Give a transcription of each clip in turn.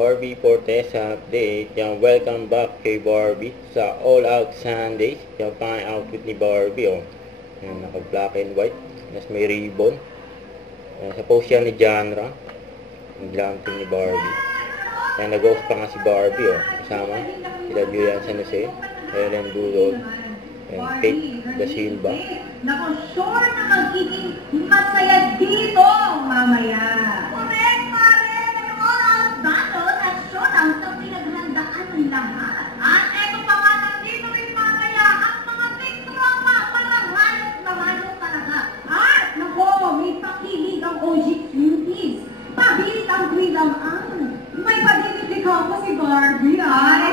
Barbie Fortesa update. Yan, welcome back kay Barbie sa All Out Sundays. Yan, pang outfit ni Barbie, oh. Yan, naka black and white. Tapos may ribbon. Yan, sa post yan ni Janra. Yung glamping ni Barbie. Yan, nag-host pa nga si Barbie, oh. Kasama sila Julian San Jose, Helen Dudol, and Kate Da Silva. Naku, sure na magiging masaya dito mamaya. Correct, pare! All-out battle at showdown sa pinaghandaan ng lahat. At eto pa nga nandito rin mamaya ang mga big drama para hayop na hayop talaga. At naku, may pakilig ang OG cuties. Pabilis ang Guilamaan. May padinig-ligaw ko si Barbie. Ay,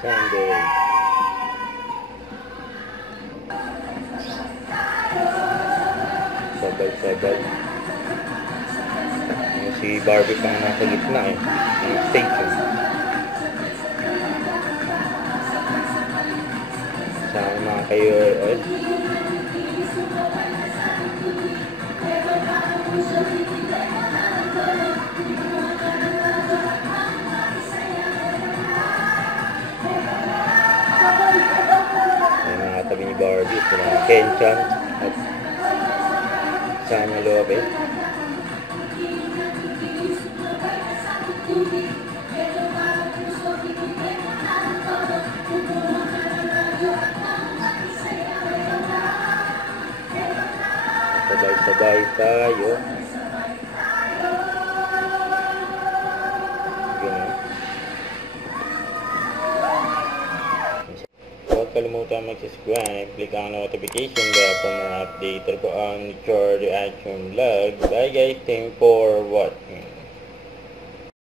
Sunday. Sabay-sabay. Si Barbie pang nasa gitna eh. Yung station. Sama kayo ulit. Tabi ni Barbie, sila Kenchan at Sanya Lopez. Sabay-sabay tayo. Huwag kalimutan mag-subscribe, click ang notification bell para mga update po ang Chor Reaction Vlog. Bye guys, thank you for watching.